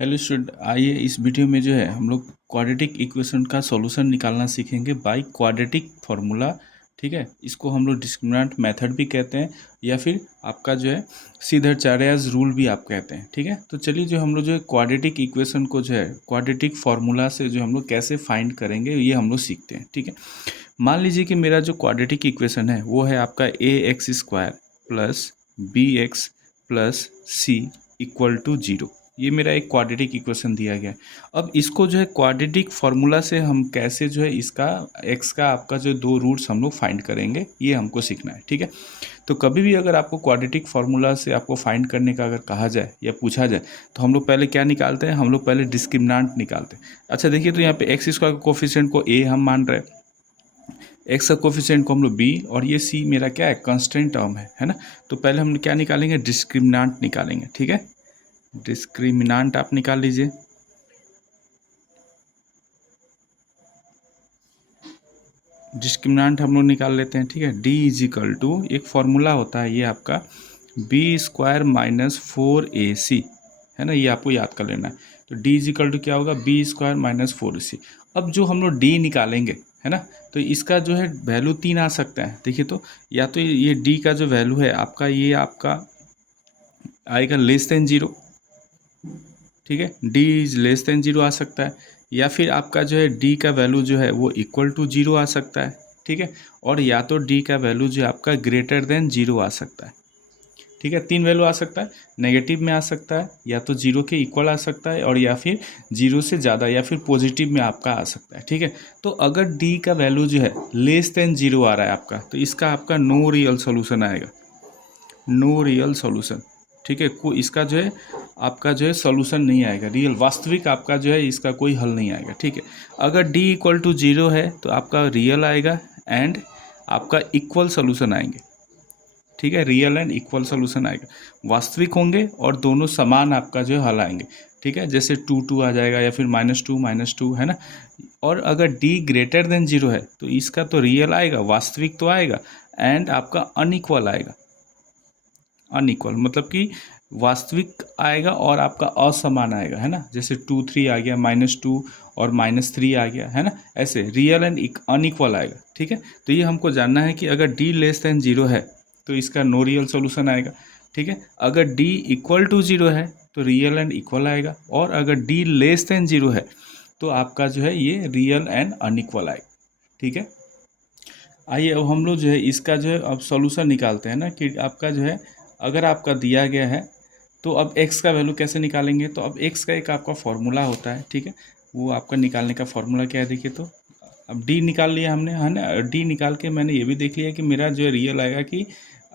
Hello student, आइए इस video में जो है हम लोग क्वाड्रेटिक इक्वेशन का सॉल्यूशन निकालना सीखेंगे बाय क्वाड्रेटिक फार्मूला। ठीक है, इसको हम लोग डिस्क्रिमिनेंट मेथड भी कहते हैं या फिर आपका जो है सीधरचार्याज रूल भी आप कहते हैं। ठीक है, तो चलिए जो हम लोग जो है क्वाड्रेटिक इक्वेशन को जो है क्वाड्रेटिक फार्मूला से जो हम लोग कैसे फाइंड करेंगे ये हम लोग सीखते हैं। ठीक है, मान लीजिए कि मेरा जो क्वाड्रेटिक इक्वेशन है वो है आपका ax² plus bx plus C equal to 0। ये मेरा एक क्वाड्रेटिक इक्वेशन दिया गया है। अब इसको जो है क्वाड्रेटिक फार्मूला से हम कैसे जो है इसका एक्स का आपका जो दो रूट्स हम लोग फाइंड करेंगे ये हमको सीखना है। ठीक है, तो कभी भी अगर आपको क्वाड्रेटिक फार्मूला से आपको फाइंड करने का अगर कहा जाए या पूछा जाए तो हम लोग पहले क्या निकालते हैं, हम लोग पहले डिस्क्रिमिनेंट निकालते हैं। अच्छा देखिए, तो यहाँ पे एक्स स्क्वायर का कोफिशिएंट को ए हम मान रहे हैं, एक्स का कोफिशिएंट को हम लोग बी, और ये सी मेरा क्या है, कांस्टेंट टर्म है ना। तो पहले हम क्या निकालेंगे, डिस्क्रिमिनेंट निकालेंगे। ठीक है, डिस्क्रिमिनेंट आप निकाल लीजिए। डिस्क्रिमिनेंट हम लोग निकाल लेते हैं। ठीक है, डी इज इक्वल टू, एक फॉर्मूला होता है ये आपका b² माइनस 4ac है ना, ये आपको याद कर लेना है। तो डी इज इक्वल टू क्या होगा, b² माइनस 4ac। अब जो हम लोग डी निकालेंगे है ना, तो इसका जो है वैल्यू 3 आ सकता है। देखिए तो या तो ये डी का जो वैल्यू है आपका, ये आपका आएगा लेस देन 0। ठीक है, डी इज लेस देन 0 आ सकता है, या फिर आपका जो है डी का वैल्यू जो है वो इक्वल टू 0 आ सकता है। ठीक है, और या तो डी का वैल्यू जो है आपका ग्रेटर देन 0 आ सकता है। ठीक है, 3 वैल्यू आ सकता है, नेगेटिव में आ सकता है, या तो 0 के इक्वल आ सकता है, और या फिर 0 से ज़्यादा या फिर पॉजिटिव में आपका आ सकता है। ठीक है, तो अगर डी का वैल्यू जो है लेस देन 0 आ रहा है आपका, तो इसका आपका नो रियल सोल्यूशन आएगा, नो रियल सॉल्यूशन। ठीक है, को इसका जो है आपका जो है सॉल्यूशन नहीं आएगा, रियल वास्तविक आपका जो है इसका कोई हल नहीं आएगा। ठीक है, अगर डी इक्वल टू 0 है तो आपका रियल आएगा एंड आपका इक्वल सॉल्यूशन आएंगे। ठीक है, रियल एंड इक्वल सॉल्यूशन आएगा, वास्तविक होंगे और दोनों समान आपका जो है हल आएंगे। ठीक है, जैसे 2 आ जाएगा या फिर -2 है ना। और अगर डी ग्रेटर देन 0 है तो इसका तो रियल आएगा, वास्तविक तो आएगा, एंड आपका अनइक्वल आएगा। अनइक्वल मतलब कि वास्तविक आएगा और आपका असमान आएगा, है ना। जैसे 2 3 आ गया, -2 और -3 आ गया, है ना। ऐसे रियल एंड अनइक्वल आएगा। ठीक है, तो ये हमको जानना है कि अगर डी लेस देन 0 है तो इसका नो रियल सॉल्यूशन आएगा। ठीक है, अगर डी इक्वल टू 0 है तो रियल एंड इक्वल आएगा, और अगर डी लेस देन 0 है तो आपका जो है ये रियल एंड अनइक्वल आएगा। ठीक है, आइए अब हम लोग जो है इसका जो है अब सॉल्यूशन निकालते हैं ना, कि आपका जो है अगर आपका दिया गया है तो अब x का वैल्यू कैसे निकालेंगे। तो अब x का एक आपका फॉर्मूला होता है। ठीक है, वो आपका निकालने का फॉर्मूला क्या है, देखिए तो अब d निकाल लिया हमने, है ना। d निकाल के मैंने ये भी देख लिया कि मेरा जो है रियल आएगा कि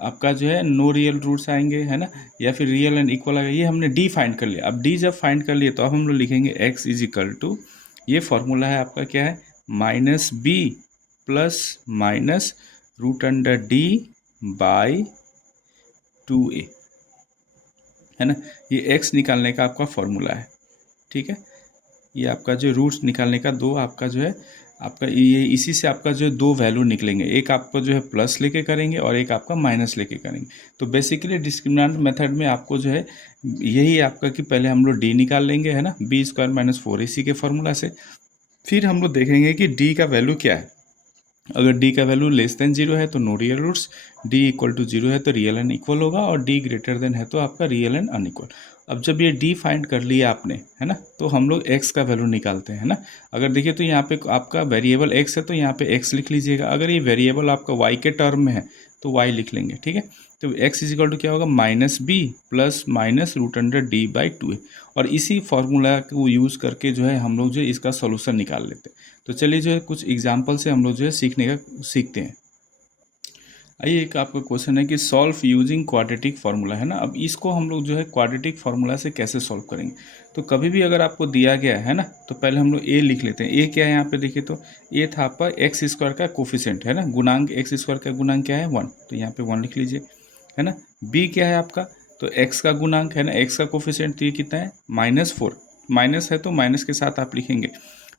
आपका जो है नो रियल रूट्स आएंगे, है ना, या फिर रियल एंड इक्वल आएगा। ये हमने d फाइंड कर लिया। अब d जब फाइंड कर लिए तो अब हम लोग लिखेंगे x इज इक्वल टू, ये फॉर्मूला है आपका क्या है, -b plus minus √d by 2a, है ना। ये x निकालने का आपका फॉर्मूला है। ठीक है, ये आपका जो रूट्स निकालने का दो आपका जो है आपका ये इसी से आपका जो है दो वैल्यू निकलेंगे, एक आपका जो है प्लस लेके करेंगे और एक आपका माइनस लेके करेंगे। तो बेसिकली डिस्क्रिमिनेंट मेथड में आपको जो है यही आपका कि पहले हम लोग डी निकाल लेंगे, है ना, b² माइनस 4ac के फॉर्मूला से। फिर हम लोग देखेंगे कि डी का वैल्यू क्या है। अगर डी का वैल्यू लेस देन 0 है तो no real roots, D equal to 0 है तो रियल एंड इक्वल होगा, और डी ग्रेटर देन है तो आपका रियल एंड अनइक्वल। अब जब ये डी फाइंड कर लिया आपने, है ना, तो हम लोग एक्स का वैल्यू निकालते हैं, है ना। अगर देखिए तो यहाँ पे आपका वेरिएबल एक्स है तो यहाँ पे एक्स लिख लीजिएगा। अगर ये वेरिएबल आपका वाई के टर्म में है तो वाई लिख लेंगे। ठीक है, तो एक्स इज इक्वल टू क्या होगा, -b plus minus √d by 2a। और इसी फार्मूला को यूज़ करके जो है हम लोग जो है इसका सोल्यूशन निकाल लेते हैं। तो चलिए जो है कुछ एग्जाम्पल से हम लोग जो है सीखते हैं। आइए, एक आपका क्वेश्चन है कि सॉल्व यूजिंग क्वाड्रेटिक फार्मूला, है ना। अब इसको हम लोग जो है क्वाड्रेटिक फार्मूला से कैसे सॉल्व करेंगे। तो कभी भी अगर आपको दिया गया है ना, तो पहले हम लोग ए लिख लेते हैं। ए क्या है यहाँ पे देखिए, तो ए था आपका x² का कोफिशिएंट, है ना, गुणांक x² का गुणांक क्या है 1, तो यहाँ पे 1 लिख लीजिए, है ना। बी क्या है आपका, तो x का गुणांक है ना, x का कोफिशिएंट, तो ये कितना है -4, माइनस है तो माइनस के साथ आप लिखेंगे।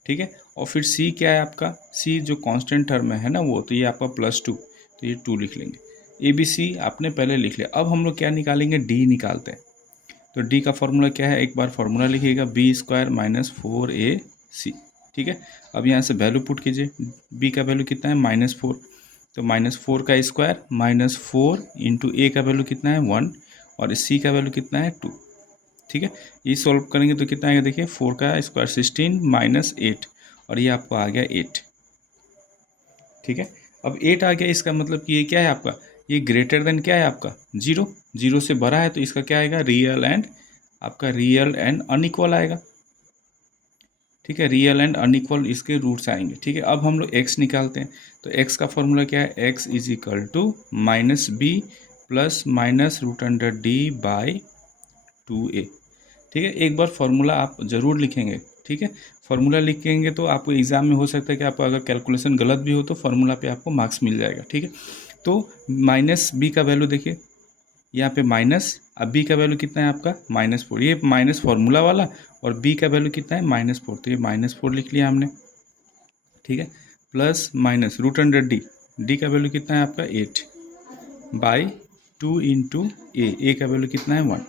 ठीक है, और फिर सी क्या है आपका, सी जो कांस्टेंट टर्म है ना वो, तो ये आपका +2, तो ये 2 लिख लेंगे। ए बी सी आपने पहले लिख लिया। अब हम लोग क्या निकालेंगे, डी निकालते हैं। तो डी का फॉर्मूला क्या है, एक बार फॉर्मूला लिखिएगा, बी स्क्वायर माइनस 4ac। ठीक है, अब यहाँ से वैल्यू पुट कीजिए, बी का वैल्यू कितना है -4, तो -4 का स्क्वायर -4 इंटू ए का वैल्यू कितना है 1 और सी का वैल्यू कितना है 2। ठीक है, ये सॉल्व करेंगे तो कितना आएगा, देखिए 4 का स्क्वायर 16 -8 और ये आपको आ गया 8। ठीक है, अब 8 आ गया, इसका मतलब कि ये क्या है आपका, ये ग्रेटर देन क्या है आपका 0, 0 से बड़ा है, तो इसका क्या आएगा, रियल एंड आपका रियल एंड अनइक्वल आएगा। ठीक है, रियल एंड अनइक्वल इसके रूट्स आएंगे। ठीक है, अब हम लोग x निकालते हैं, तो x का फॉर्मूला क्या है, x is equal to -b plus minus root under D by 2a। ठीक है, एक बार फॉर्मूला आप ज़रूर लिखेंगे। ठीक है, फॉर्मूला लिखेंगे तो आपको एग्ज़ाम में हो सकता है कि आपका अगर कैलकुलेशन गलत भी हो तो फॉर्मूला पे आपको मार्क्स मिल जाएगा। ठीक है, तो -b का वैल्यू देखिए यहाँ पे माइनस, अब बी का वैल्यू कितना है आपका -4, ये माइनस फार्मूला वाला, और बी का वैल्यू कितना है -4, तो ये -4 लिख लिया हमने। ठीक है, plus minus root under D, D का वैल्यू कितना है आपका 8 बाई 2 इंटू ए का वैल्यू कितना है 1।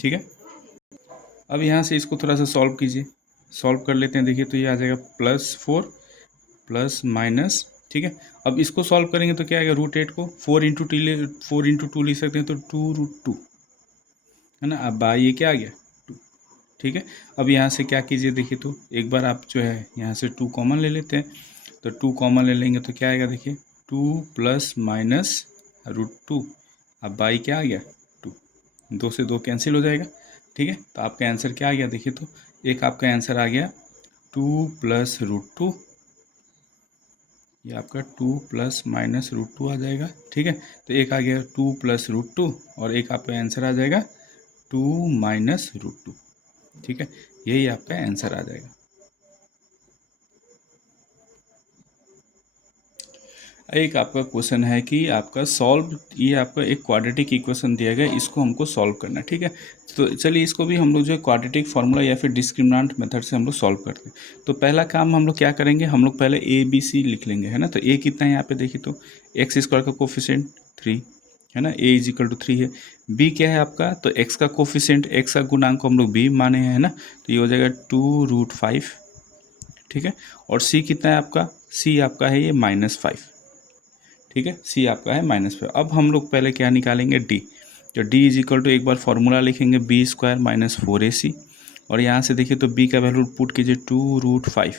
ठीक है, अब यहाँ से इसको थोड़ा सा सॉल्व कीजिए, सॉल्व कर लेते हैं, देखिए तो ये आ जाएगा +4 प्लस माइनस। ठीक है, अब इसको सॉल्व करेंगे तो क्या आएगा, √8 को 4 इंटू 2 लिख सकते हैं, तो 2√2 है ना। अब बाई ये क्या आ गया 2। ठीक है, अब यहाँ से क्या कीजिए, देखिए तो एक बार आप जो है यहाँ से 2 कॉमन ले लेते हैं, तो 2 कॉमन ले लेंगे तो क्या आएगा, देखिए 2 प्लस माइनस √2, अब बाई क्या आ गया 2, 2 से 2 कैंसिल हो जाएगा। ठीक है, तो आपका आंसर क्या आ गया, देखिए तो एक आपका आंसर आ गया 2 प्लस √2, ये आपका 2 प्लस माइनस √2 आ जाएगा। ठीक है, तो एक आ गया 2 प्लस √2 और एक आपका आंसर आ जाएगा 2 माइनस √2। ठीक है, यही आपका आंसर आ जाएगा। एक आपका क्वेश्चन है कि आपका सॉल्व, ये आपका एक क्वाड्रेटिक इक्वेशन दिया गया, इसको हमको सॉल्व करना है। ठीक है, तो चलिए इसको भी हम लोग जो है क्वाड्रेटिक फार्मूला या फिर डिस्क्रिमिनेंट मेथड से हम लोग सॉल्व करते हैं। तो पहला काम हम लोग क्या करेंगे, हम लोग पहले ABC लिख लेंगे, है ना। तो a कितना है यहाँ पे देखिए तो एक्स स्क्वायर का कोफिशिएंट 3 है ना, a इज इक्वल टू 3 है। b क्या है आपका, तो x का कोफिशिएंट, x का गुणांक को हम लोग b माने हैं, है ना, तो ये हो जाएगा 2√5। ठीक है, और c कितना है आपका, c आपका है ये -5। ठीक है, सी आपका है -5। अब हम लोग पहले क्या निकालेंगे, डी, तो डी इज इक्वल टू एक बार फॉर्मूला लिखेंगे बी स्क्वायर माइनस 4ac, और यहाँ से देखिए तो बी का वैल्यू पुट कीजिए 2√5,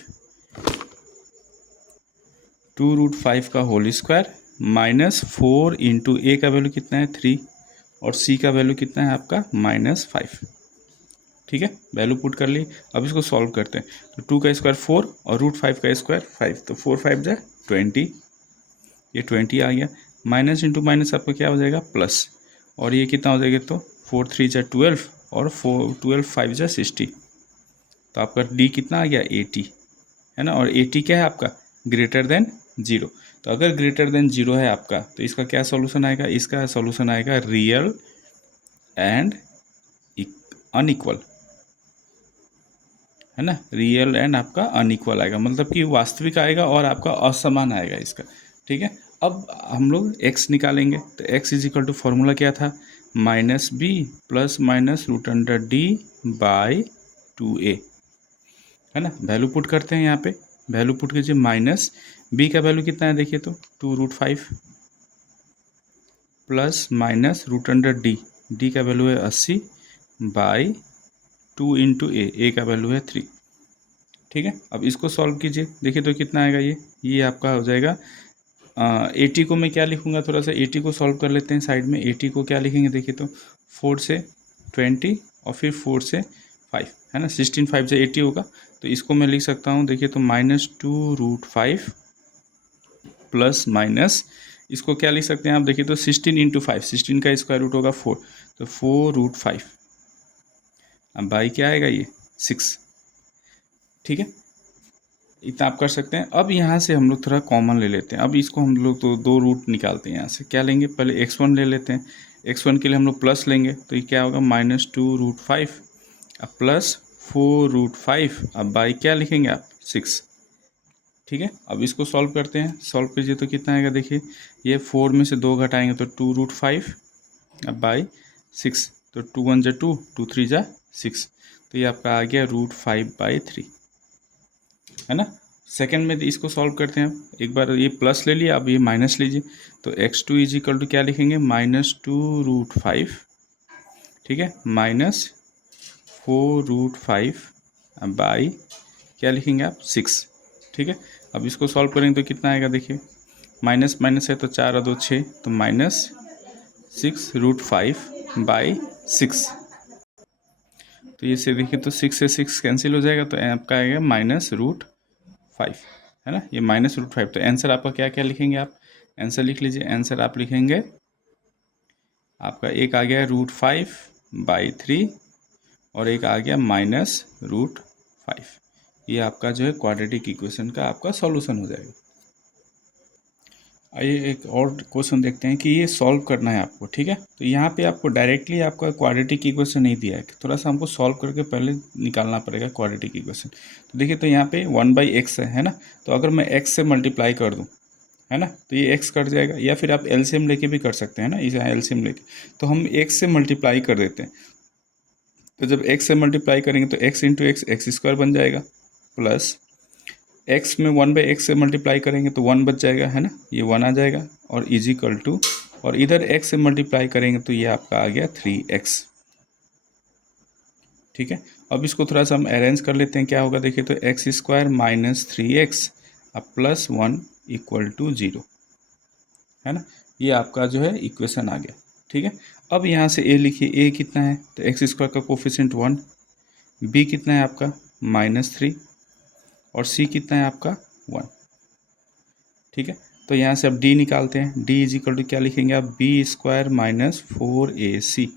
2√5 का होल स्क्वायर -4 इंटू ए का वैल्यू कितना है 3 और सी का वैल्यू कितना है आपका -5। ठीक है, वैल्यू पुट कर ली। अब इसको सॉल्व करते हैं, तो 2 का स्क्वायर 4 और √5 का स्क्वायर 5, तो 4 5 जा 20, ये 20 आ गया। माइनस इंटू माइनस आपका क्या हो जाएगा प्लस, और ये कितना हो जाएगा, तो 4 3 जा 12 और 12 5 जा 60, तो आपका डी कितना आ गया 80, है ना। और 80 क्या है आपका, ग्रेटर देन 0, तो अगर ग्रेटर देन 0 है आपका, तो इसका क्या सॉल्यूशन आएगा, इसका सॉल्यूशन आएगा रियल एंड अनइक्वल, है ना। रियल एंड आपका अनइक्वल आएगा, मतलब कि वास्तविक आएगा और आपका असमान आएगा इसका। ठीक है, अब हम लोग x निकालेंगे, तो x is equal to formula क्या था, -b plus minus root under D by 2a, है ना। वैल्यू पुट करते हैं, यहाँ पे वैल्यू पुट कीजिए, माइनस b का वैल्यू कितना है देखिए तो 2√5 plus minus root under D का वैल्यू है 80 बाई 2 इंटू ए का वैल्यू है 3। ठीक है, अब इसको सॉल्व कीजिए, देखिए तो कितना आएगा, ये आपका हो जाएगा 80 को मैं क्या लिखूंगा, थोड़ा सा 80 को सॉल्व कर लेते हैं साइड में। 80 को क्या लिखेंगे, देखिए तो 4 से 20 और फिर 4 से 5, है ना, 16 5 से 80 होगा, तो इसको मैं लिख सकता हूँ, देखिए तो -2√5 प्लस माइनस, इसको क्या लिख सकते हैं आप, देखिए तो 16 इंटू 5, 16 का स्क्वायर रूट होगा 4, तो 4√5, अब बाई क्या आएगा ये 6। ठीक है, इतना आप कर सकते हैं। अब यहाँ से हम लोग थोड़ा कॉमन ले लेते हैं, अब इसको हम लोग तो 2 रूट निकालते हैं, यहाँ से क्या लेंगे, पहले x1 ले लेते हैं, x1 के लिए हम लोग प्लस लेंगे, तो ये क्या होगा -2√5 अब प्लस 4√5, अब बाई क्या लिखेंगे आप 6। ठीक है, अब इसको सॉल्व करते हैं, सॉल्व कीजिए तो कितना आएगा, देखिए ये 4 में से 2 घटाएंगे तो 2√5 अब बाई 6, तो 2 1 जा 2, 2 3 जा 6, तो ये आपका आ गया √5/3, है ना। सेकंड में इसको सॉल्व करते हैं। एक बार ये प्लस ले लिया, अब ये माइनस लीजिए, तो x2 इजिकल टू क्या लिखेंगे, -2√5, ठीक है, -4√5 क्या लिखेंगे आप, 6, ठीक है। अब इसको सॉल्व करेंगे तो कितना आएगा, देखिए माइनस माइनस है तो 4 और 2 6, तो -6√5/6, तो ये से देखिए तो 6 से 6 कैंसिल हो जाएगा, तो आपका आएगा -√5, है ना, ये -√5। तो आंसर आपका क्या क्या लिखेंगे आप, आंसर लिख लीजिए। आंसर आप लिखेंगे, आपका एक आ गया √5/3 और एक आ गया -√5। ये आपका जो है क्वाड्रेटिक इक्वेशन का आपका सॉल्यूशन हो जाएगा। आइए एक और क्वेश्चन देखते हैं कि ये सॉल्व करना है आपको, ठीक है। तो यहाँ पे आपको डायरेक्टली आपका क्वाड्रेटिक इक्वेशन नहीं दिया है, थोड़ा सा हमको सॉल्व करके पहले निकालना पड़ेगा क्वाड्रेटिक इक्वेशन। तो देखिए तो यहाँ पे 1/x है ना, तो अगर मैं x से मल्टीप्लाई कर दूँ, है ना, तो ये x कट जाएगा, या फिर आप एलसीएम लेके भी कर सकते हैं ना, इसे एलसीएम लेके, तो हम x से मल्टीप्लाई कर देते हैं। तो जब x से मल्टीप्लाई करेंगे तो x इंटू एक्स स्क्वायर बन जाएगा, प्लस x में 1/x से मल्टीप्लाई करेंगे तो 1 बच जाएगा, है ना, ये 1 आ जाएगा, और इजिकल टू, और इधर x से मल्टीप्लाई करेंगे तो ये आपका आ गया 3x, ठीक है। अब इसको थोड़ा सा हम अरेंज कर लेते हैं, क्या होगा देखिए, तो x² - 3x अब +1 = 0, है ना, ये आपका जो है इक्वेशन आ गया, ठीक है। अब यहाँ से a लिखिए, a कितना है, तो x² का कोफिशिएंट 1, b कितना है आपका -3, और c कितना है आपका 1, ठीक है। तो यहाँ से अब d निकालते हैं, d = क्या लिखेंगे आप, b² - 4ac,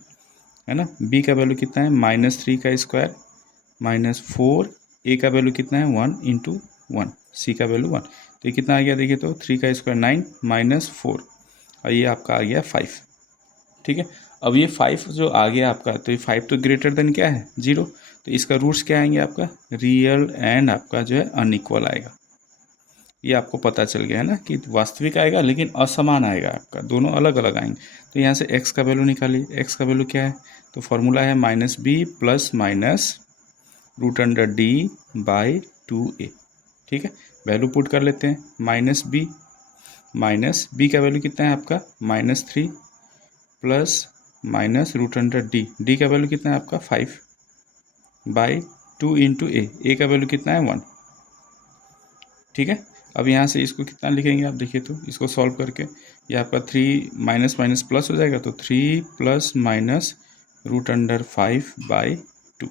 है ना, b का वैल्यू कितना है -3 का स्क्वायर -4, a का वैल्यू कितना है 1 × 1, c का वैल्यू 1, तो ये कितना आ गया देखिए, तो 3 का स्क्वायर 9 -4, और ये आपका आ गया 5, ठीक है। अब ये 5 जो आ गया आपका, तो ये 5 तो ग्रेटर देन क्या है 0, तो इसका रूट्स क्या आएंगे आपका, रियल एंड आपका जो है अनइक्वल आएगा। ये आपको पता चल गया है ना कि वास्तविक आएगा लेकिन असमान आएगा, आपका दोनों अलग अलग आएंगे। तो यहाँ से x का वैल्यू निकालिए, x का वैल्यू क्या है, तो फॉर्मूला है -b + -√d/2a, ठीक है। वैल्यू पुट कर लेते हैं, -b का वैल्यू कितना है आपका -3 प्लस -√d, d का वैल्यू कितना है आपका 5/2 × a का वैल्यू कितना है 1, ठीक है। अब यहाँ से इसको कितना लिखेंगे आप देखिए, तो इसको सॉल्व करके ये आपका 3 माइनस माइनस प्लस हो जाएगा, तो 3 + -√5/2,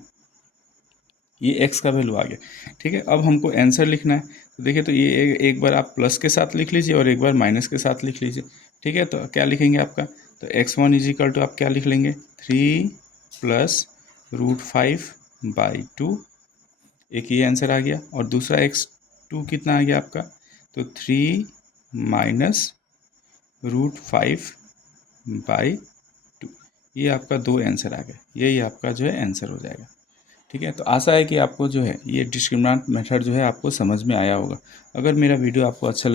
ये x का वैल्यू आ गया, ठीक है। अब हमको आंसर लिखना है, तो देखिए तो ये एक बार आप प्लस के साथ लिख लीजिए और एक बार माइनस के साथ लिख लीजिए, ठीक है। तो क्या लिखेंगे आपका, तो x1 = आप क्या लिख लेंगे, 3 + √5/2, एक ये आंसर आ गया, और दूसरा x2 कितना आ गया आपका, तो 3 - √5/2, ये आपका 2 आंसर आ गए, यही आपका जो है आंसर हो जाएगा, ठीक है। तो आशा है कि आपको जो है ये डिस्क्रिमिनेंट मेथड जो है आपको समझ में आया होगा। अगर मेरा वीडियो आपको अच्छा